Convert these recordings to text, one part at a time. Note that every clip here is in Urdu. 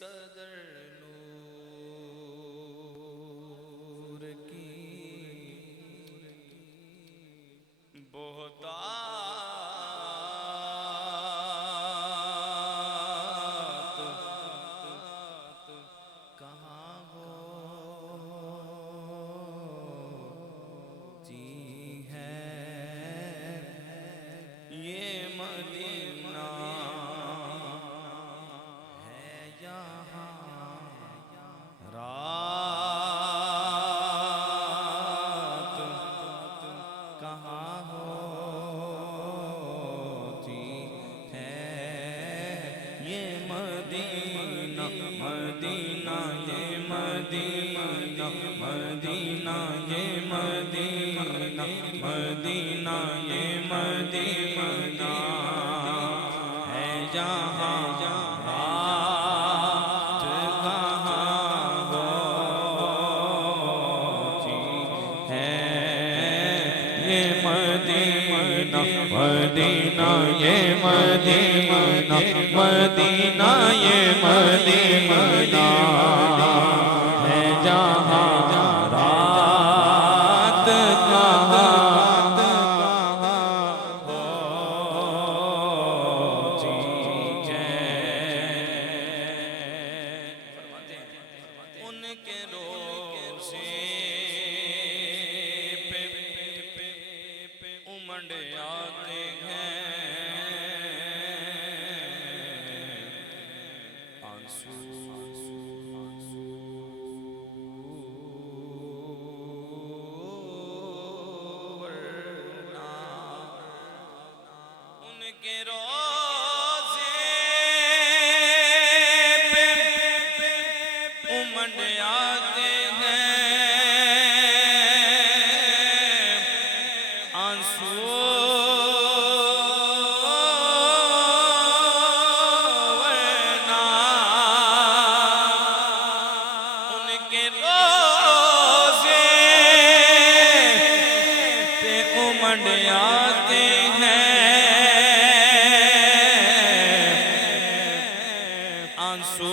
قدر نور کی بہتات کہاں ہوتی ہے یہ مدینہ ہے یہاں رات کہاں ہوتی ہے یہ مدینہ مدینہ یہ مدینہ مدینہ یہ مدینہ مدینہ یہ مدینہ ہے جہاں رات کہاں ہوتی ہے یہ مدینہ مدینہ یہ مدینہ مدینہ یہ مدینہ ہے جہاں رات کہاں ہوتی ہے ان کے روزے پہ امنڈ آتے ہیں آنسو ورنہ ان کے روزے پہ امنڈ آتے ہیں آنسو ورنہ ان کے روزے پہ امنڈ آتے ہیں آنسو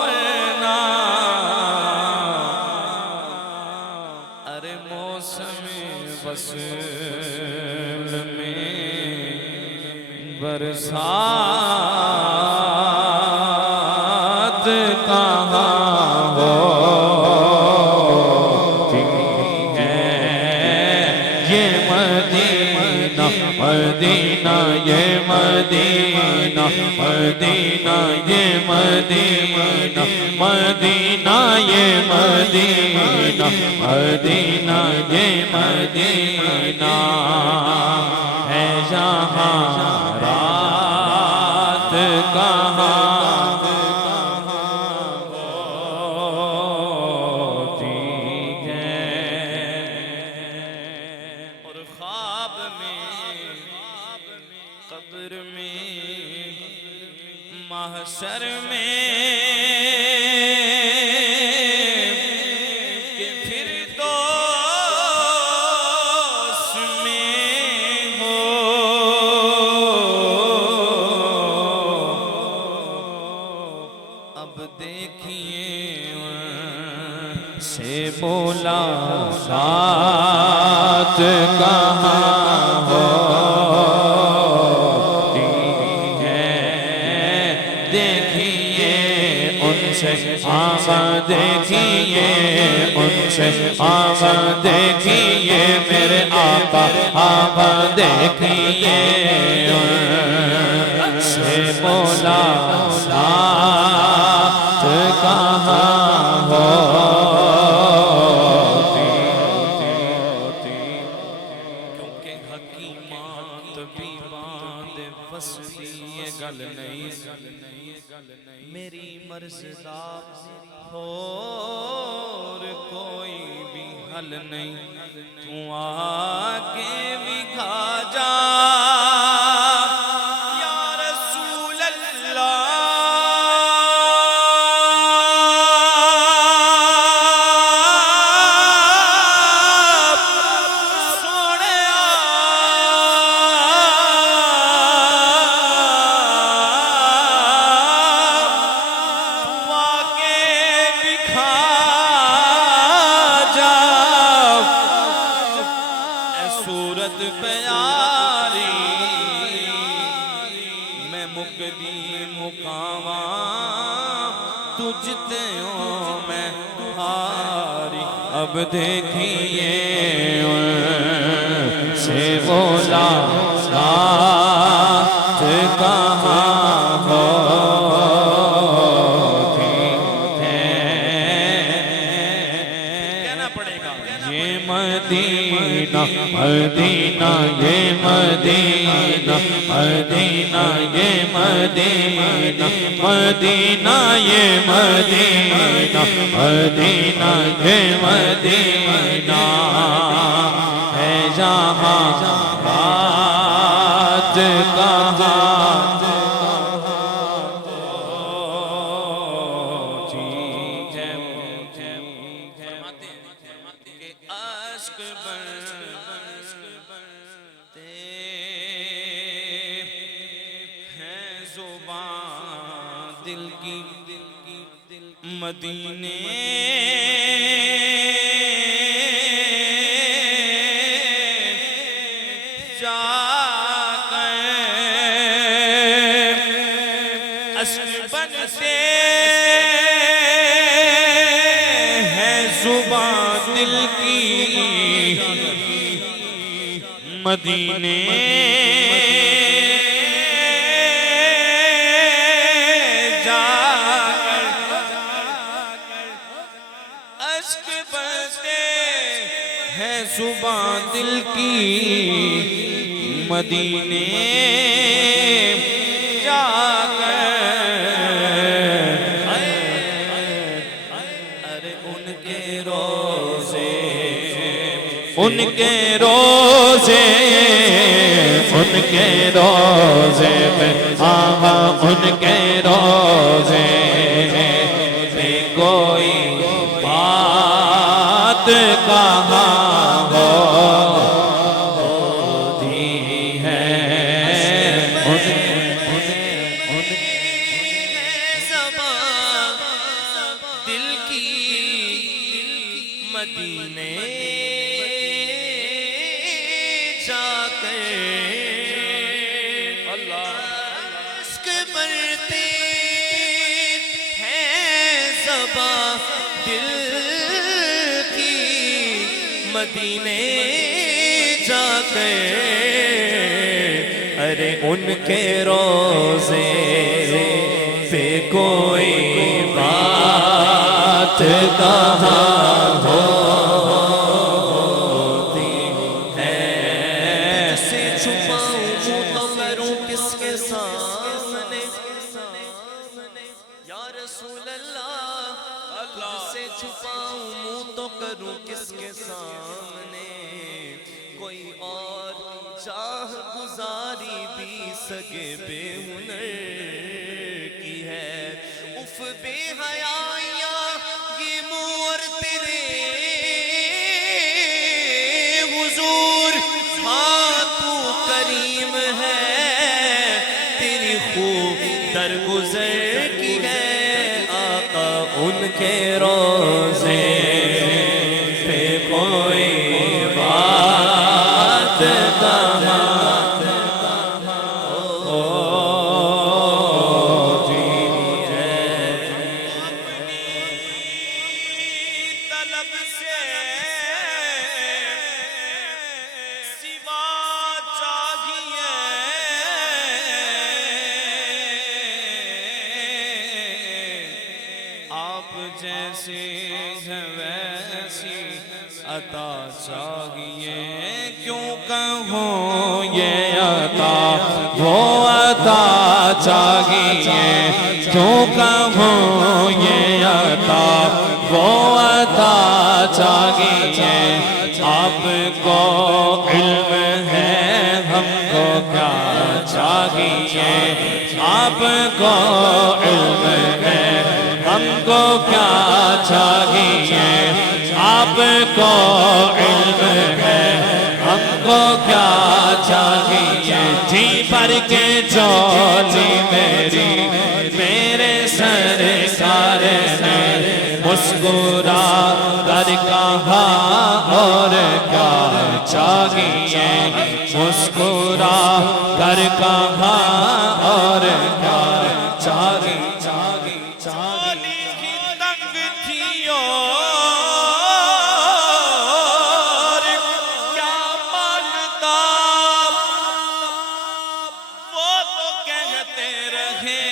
ورنہ ارے موسم وصل میں برسات کہاں ہوتی ہے یہ مدینہ مدینہ یہ مدینہ مدینہ یہ مدینہ مدینہ یہ مدینہ مدینہ یہ مدینہ ہے جہاں رات کہاں ہوتی ہے اور خواب میں قبر میں محشر میں کہ فردوس میں ہو اب دیکھیے سے بولا ساتھ کہاں ہوتی ہے دیکھیے ان سے آمد دیکھیے ان سے آمد دیکھیے میرے آقا آمد دیکھیے ان سے بولا ساتھ کہاں ہوتی کیونکہ حکیمات بھی باندھ وصلی یہ گل نہیں میری مرزدہ اور کوئی بھی حل نہیں تو آکے بھی کھا جا یا رسول اللہ سونے صورت پیاری میں مقدی مقاماں تجھ تے ہوں میں ہاری اب دیکھیے ان سے ملاقات کہاں ہوتی ہے کہنا پڑے گا یہ مدینہ مدینہ یہ مدینہ مدینہ یہ مدینہ مدینہ یہ مدینہ مدینہ یہ مدینہ ہے جہاں بات کہاں ٹھیک ہے فرماتے ہیں کہ عشق برتے ہیں زبان دل کی مدینے جا کر عشق بنتے ہیں زبان دل کی مدینے جا کر عشق بنتے ہیں زبان دل کی مدینے جا کر ارے ان کے روزے ان کے روزے ان کے روزے پہ آہا ان کے روزے پہ کوئی بات کہاں ہوتی ہے ان زبان دل کی مدینے جا کر عشق برتے ہیں زبان دل کی مدینے جا کر ارے ان کے روزے پہ کوئی بات کہاں ہوتی ہے سے چھپاؤں منہ تو کروں کس کے سامنے یا رسول اللہ سے چھپاؤں منہ تو کروں کس کے سامنے کوئی اور چاہ گزاری بھی سگے بے ہنر کی ہے اف بے حیائیاں یہ مور تیرے حضور ہاں تو کریم ہے تیری خوب درگزر کی ہے آقا ان کے روزے پہ کوئی بات کہاں ہوتی ہے طلب سے سوا چاہیے آپ جیسے ہیں ویسی عطا چاہیے کیوں کہوں یہ عطا وہ عطا چاہیے کیوں کہوں یہ عطا وہ عطا چاہیے آپ کو علم ہے ہم کو کیا چاہیے آپ کو علم ہے ہم کو کیا چاہیے آپ کو علم ہے ہم کو کیا چاہیے جی بھر کے جولی میری میرے سرکار نے مسکرا کر کہا اور کیا چاہیے چاہیے مسکرا کر کہا اور کیا چاہیے چالی ہی تنگ تھی اور کیا مانتا وہ تو کہتے رہے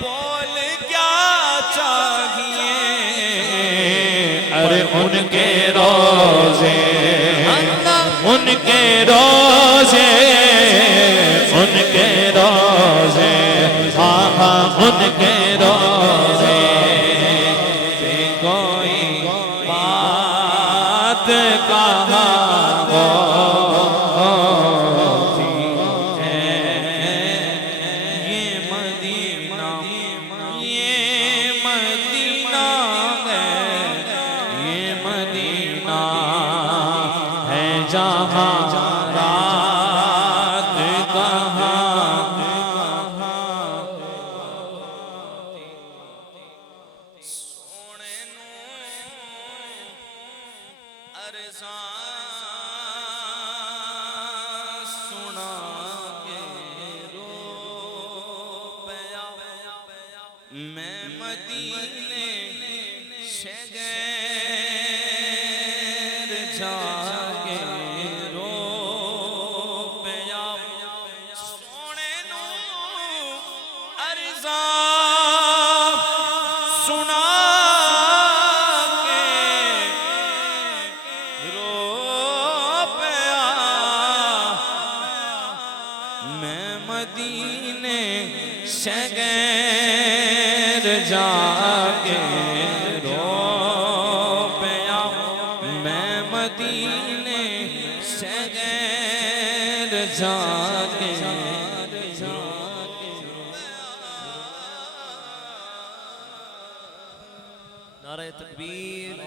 بول کیا چاہیے ارے ان کے روزے ان کے روزے ان کے روزے ہاں ہاں ان کے روزے کوئی بات کہا یہ مدینہ ہے یہ مدینہ ہے جہاں رات کہاں سونے نو ارزاں سنا کے رو پیا میں مدینے شہر جا کے رو پیا سونے نو ارزاں سنا کے رو پیا میں مدینے شہر جا کے رو پیا میں مدینے شہر جا کے نعرہ تکبیر